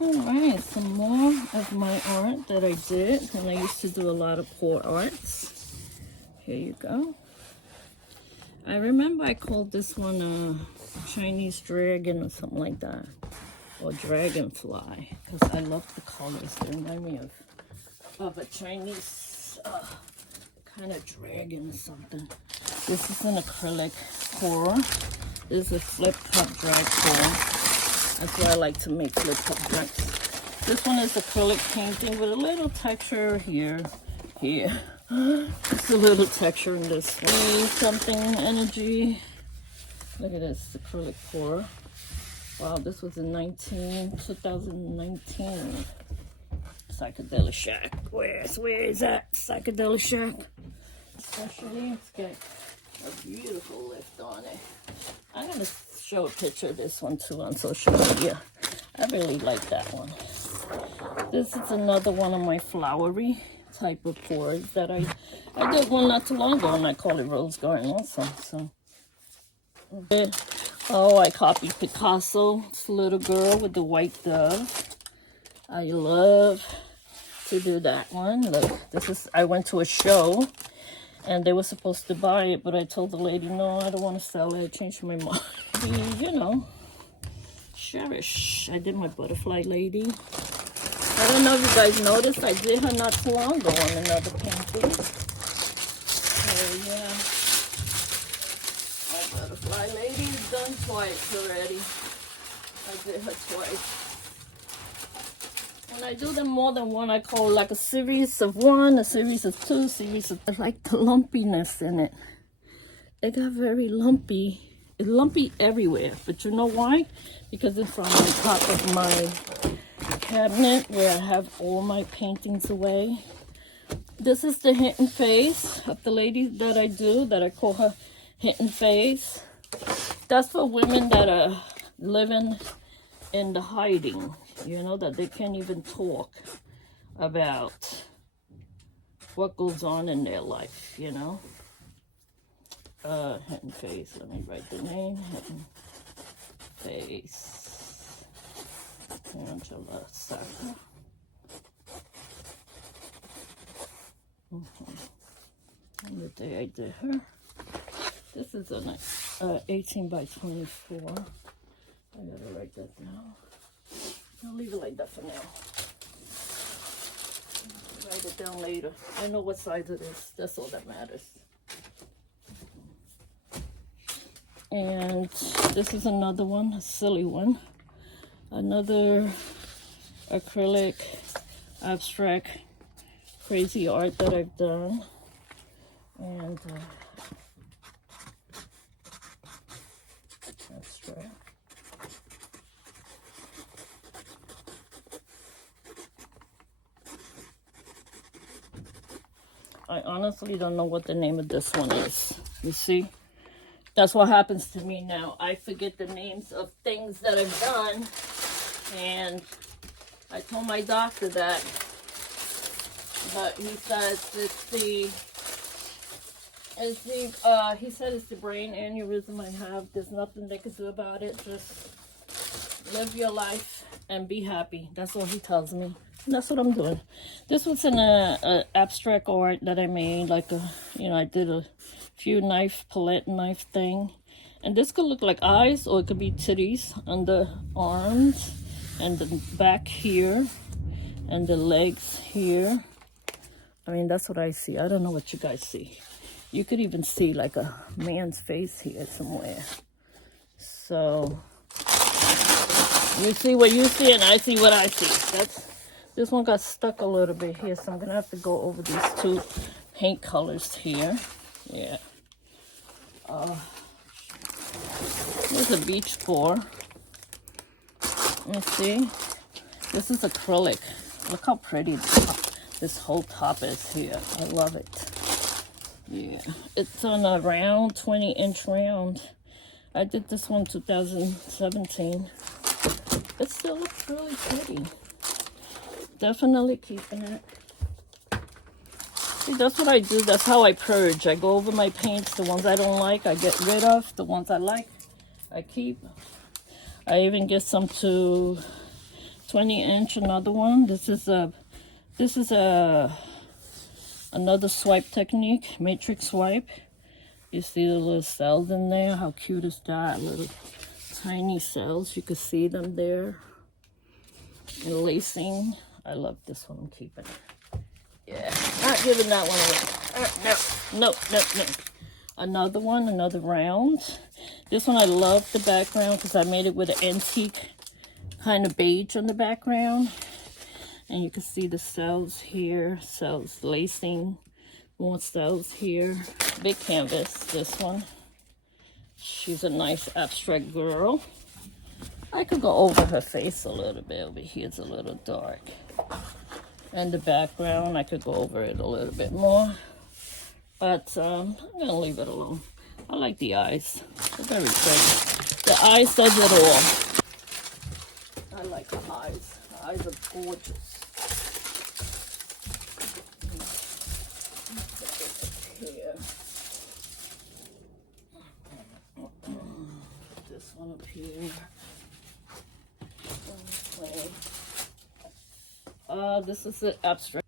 Alright, some more of my art that I did. And I used to do a lot of pour arts. Here you go. I remember I called this one a Chinese dragon or something like that. Or dragonfly. Because I love the colors. They remind me of a Chinese kind of dragon or something. This is an acrylic pour. This is a flip cup drag pour. That's why I like to make flip cup drags. This one is acrylic painting with a little texture here. Just a little texture in this one. Something energy. Look at this acrylic pour. Wow, this was in 2019. Psychedelic Shack. Where is that Psychedelic Shack? Especially, it's got a beautiful lift on it. I'm gonna show a picture of this one too on social media. I really like that one. This is another one of my flowery type of pours that I did one not too long ago, and I call it Rose Garden also. So, oh, I copied Picasso. It's a little girl with the white dove. I love to do that one. Look, this is. I went to a show, and they were supposed to buy it, but I told the lady, no, I don't want to sell it. I changed my mind. You know, cherish. I did my butterfly lady. I don't know if you guys noticed, I did her not too long ago on another painting. So yeah, my butterfly lady is done twice already. I did her twice. When I do them more than one, I call it like a series of one, a series of two, series of... I like the lumpiness in it. It got very lumpy. It's lumpy everywhere, but you know why? Because it's on the top of my cabinet where I have all my paintings away. This is the hidden face of the lady that I do, that I call her hidden face. That's for women that are living in the hiding, you know, that they can't even talk about what goes on in their life, you know. Hidden face, let me write the name. Hidden face. Angela Saka. And the day I did her. This is an 18 by 24. I gotta write that down. I'll leave it like that for now. Write it down later. I know what size it is. That's all that matters. And this is another one, a silly one. Another acrylic, abstract, crazy art that I've done. And abstract. I honestly don't know what the name of this one is. You see? That's what happens to me now. I forget the names of things that I've done. And I told my doctor that. But he says he said it's the brain aneurysm I have. There's nothing they can do about it. Just live your life and be happy. That's what he tells me. And that's what I'm doing. This was an abstract art that I made. Like I did a few palette knife thing. And this could look like eyes, or it could be titties on the arms and the back here and the legs here. I mean, that's what I see. I don't know what you guys see. You could even see like a man's face here somewhere. So you see what you see and I see what I see. This one got stuck a little bit here, so I'm gonna have to go over these two paint colors here. Yeah. There's a beach pour. Let me see. This is acrylic. Look how pretty this whole top is here. I love it. Yeah. It's on a round, 20-inch round. I did this one 2017. It still looks really pretty. Definitely keeping it. See, that's what I do. That's how I purge. I go over my paints. The ones I don't like, I get rid of. The ones I like, I keep. I even get some to 20-inch, another one. This is another swipe technique, matrix swipe. You see the little cells in there. How cute is that? Little tiny cells. You can see them there. And lacing. I love this one. I'm keeping it. Yeah, not giving that one away. No. Another one, another round. This one I love the background because I made it with an antique kind of beige on the background. And you can see the cells here, cells lacing, more cells here. Big canvas, this one. She's a nice abstract girl. I could go over her face a little bit. Over here it's a little dark. And the background, I could go over it a little bit more. But I'm gonna leave it alone. I like the eyes. They're very pretty. The eyes does it all. I like the eyes. The eyes are gorgeous. Here. This one up here. This is the abstract.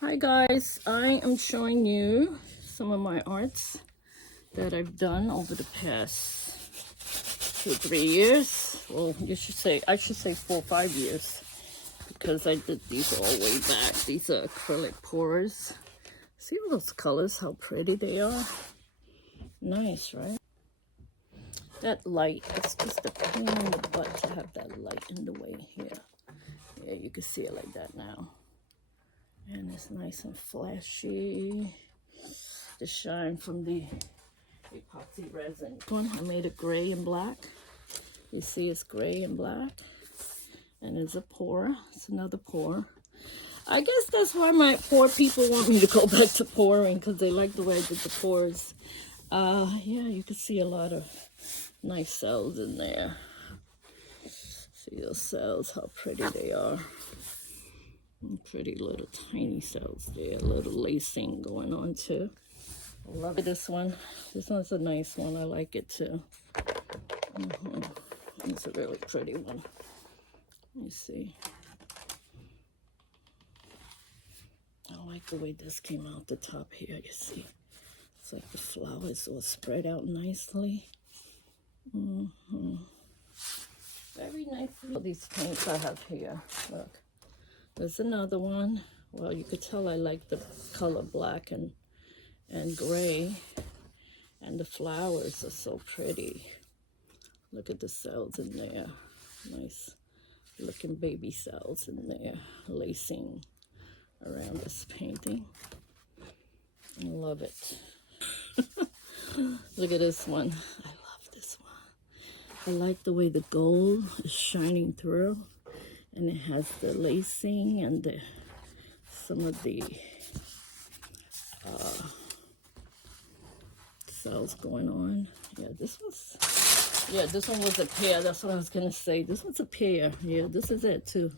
Hi guys, I am showing you some of my arts that I've done over the past 2-3 years. Well, I should say 4 or 5 years, because I did these all the way back. These are acrylic pourers. See all those colors, how pretty they are? Nice, right? That light, it's just a pain in the butt to have that light in the way here. Yeah, you can see it like that now. And it's nice and flashy. The shine from the epoxy resin. One, I made it gray and black. You see it's gray and black. And it's a pour. It's another pour. I guess that's why my pour people want me to go back to pouring, because they like the way I did the pours. Yeah, you can see a lot of nice cells in there. See those cells, how pretty they are. And pretty little tiny cells there. A little lacing going on too. I love this one. This one's a nice one. I like it too. It's a really pretty one. Let me see. I like the way this came out the top here. You see, it's like the flowers all spread out nicely. Very nice. All these paints I have here. Look, there's another one. Well, you could tell I like the color black and gray, and the flowers are so pretty. Look at the cells in there. Nice looking baby cells in there, lacing around this painting. I love it. Look at this one. I love this one. I like the way the gold is shining through, and it has the lacing and some of the cells going on. Yeah, this one was a pair. That's what I was gonna say. This one's a pair. Yeah, this is it too.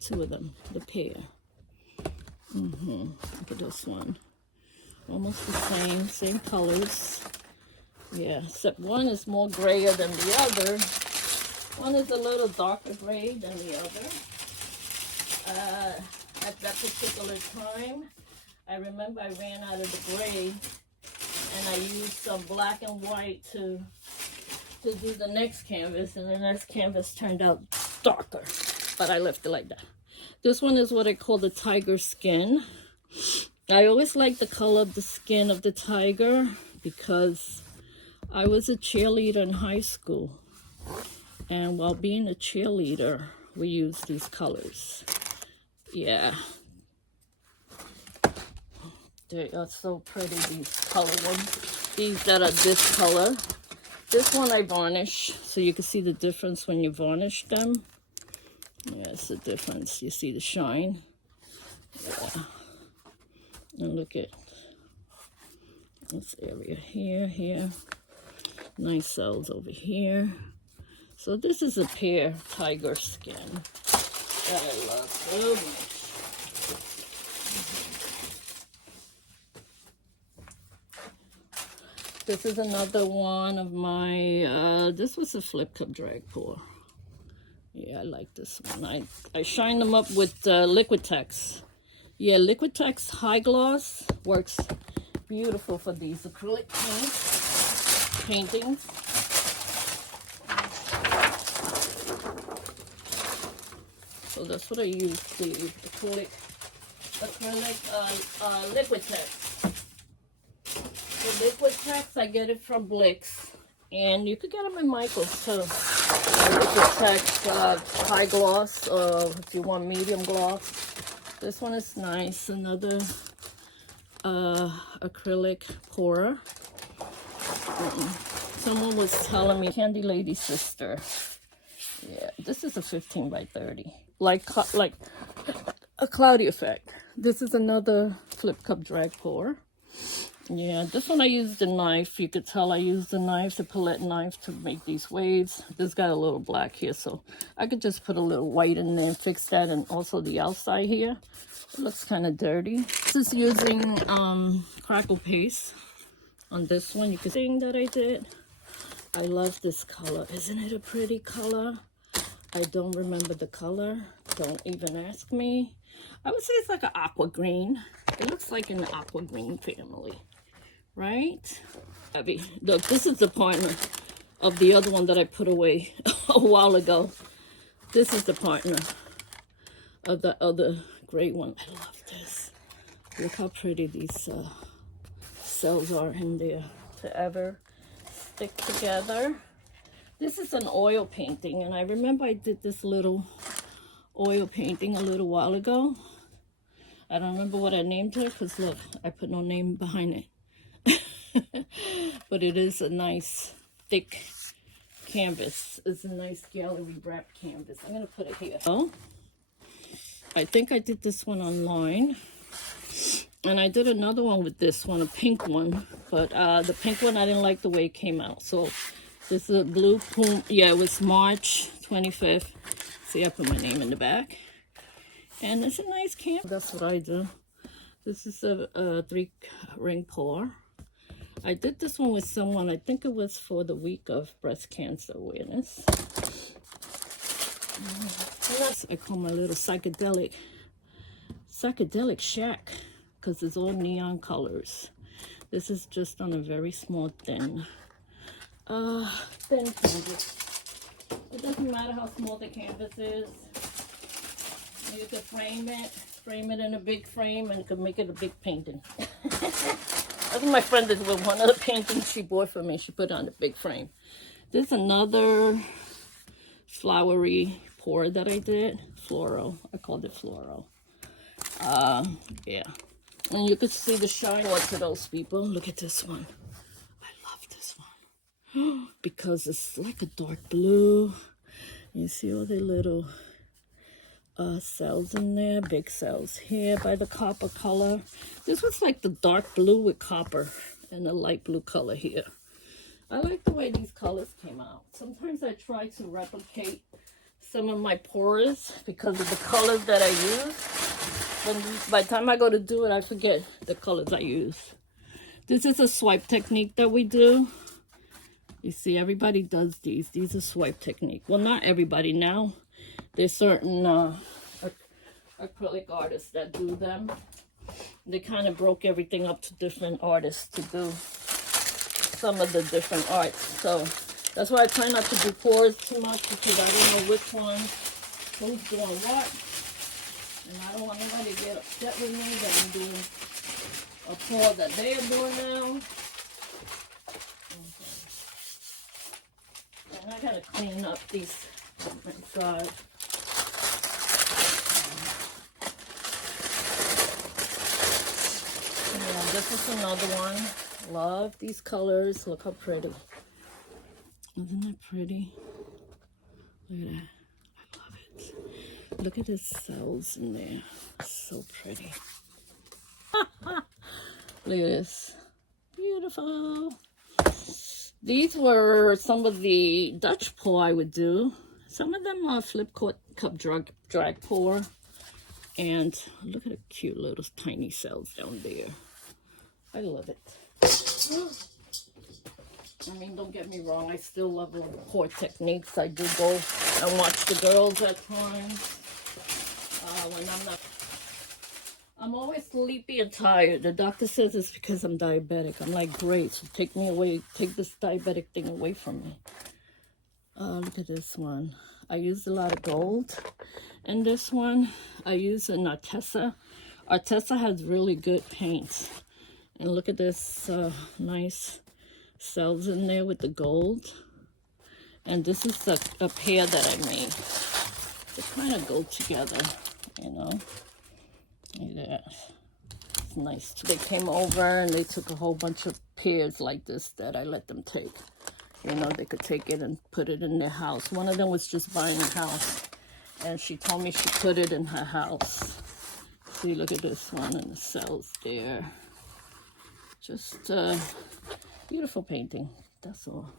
2 of them, the pair. Look at this one. Almost the same colors. Yeah, except one is more grayer than the other. One is a little darker gray than the other. At that particular time, I remember I ran out of the gray, and I used some black and white to do the next canvas, and the next canvas turned out darker, but I left it like that. This one is what I call the tiger skin. I always like the color of the skin of the tiger because I was a cheerleader in high school, and while being a cheerleader, we used these colors. Yeah, they are so pretty, these color ones. These that are this color. This one I varnish, so you can see the difference when you varnish them. Yeah, it's the difference. You see the shine. Yeah. And look at this area here. Nice cells over here. So this is a pear tiger skin that I love so much. This is another one of my, this was a flip cup drag pour. Yeah, I like this one. I shine them up with Liquitex. Yeah, Liquitex High Gloss works beautiful for these acrylic paintings. So that's what I use, the acrylic Liquitex. The Liquitex, I get it from Blicks. And you could get them in Michels too. Liquitex High Gloss, if you want medium gloss. This one is nice. Another acrylic pourer. Someone was telling me, Candy Lady Sister. Yeah, this is a 15 by 30. Like a cloudy effect. This is another flip cup drag pour. Yeah, this one I used the knife. You could tell I used the knife, the palette knife, to make these waves. This got a little black here, so I could just put a little white in there and fix that. And also the outside here, it looks kind of dirty. This is using crackle paste on this one. You can see that I did. I love this color. Isn't it a pretty color? I don't remember the color. Don't even ask me. I would say it's like an aqua green. It looks like an aqua green family, right? Look, this is the partner of the other one that I put away a while ago. This is the partner of the other gray one. I love this. Look how pretty these cells are in there to ever stick together. This is an oil painting, and I remember I did this little oil painting a little while ago. I don't remember what I named her because look, I put no name behind it. But it is a nice thick canvas. It's a nice gallery wrapped canvas. I'm gonna put it here. Oh, I think I did this one online, and I did another one with this one, a pink one, but the pink one I didn't like the way it came out. So this is a blue Puma. Yeah, it was March 25th. See, I put my name in the back. And it's a nice canvas. That's what I do. This is a 3-ring pour. I did this one with someone, I think it was for the week of breast cancer awareness. I call my little psychedelic shack because it's all neon colors. This is just on a very small thin canvas. It doesn't matter how small the canvas is. You could frame it in a big frame, and you could make it a big painting. That's what my friend did with one of the paintings she bought for me. She put it on a big frame. There's another flowery pour that I did. Floral. I called it floral. Yeah. And you could see the shine to those people. Look at this one. I love this one. Because it's like a dark blue. You see all the little cells in there, big cells here by the copper color. This was like the dark blue with copper and a light blue color here. I like the way these colors came out. Sometimes I try to replicate some of my pours because of the colors that I use. But by the time I go to do it, I forget the colors I use. This is a swipe technique that we do. You see, everybody does these. These are swipe technique. Well, not everybody now. There's certain acrylic artists that do them. They kind of broke everything up to different artists to do some of the different arts. So that's why I try not to do pours too much because I don't know which one, who's doing what. And I don't want anybody to get upset with me that I'm doing a pour that they are doing now. Okay. And I gotta clean up these inside. Yeah, this is another one. Love these colors. Look how pretty. Isn't that pretty? Look at that. I love it. Look at the cells in there. So pretty. Look at this. Beautiful. These were some of the Dutch pour I would do. Some of them are flip cup drag pour. And look at the cute little tiny cells down there. I love it. I mean, don't get me wrong, I still love all the pour techniques. I do go and watch the girls at times when I'm not. I'm always sleepy and tired. The doctor says it's because I'm diabetic. I'm like, great, so take me away, take this diabetic thing away from me. Look at this one. I used a lot of gold. And this one, I use an Artesa. Artesa has really good paints. And look at this nice cells in there with the gold. And this is a pair that I made. They kind of go together, you know. Look at that. It's nice. They came over and they took a whole bunch of pairs like this that I let them take. You know, they could take it and put it in their house. One of them was just buying a house. And she told me she put it in her house. See, look at this one and the cells there. Just beautiful painting, that's all.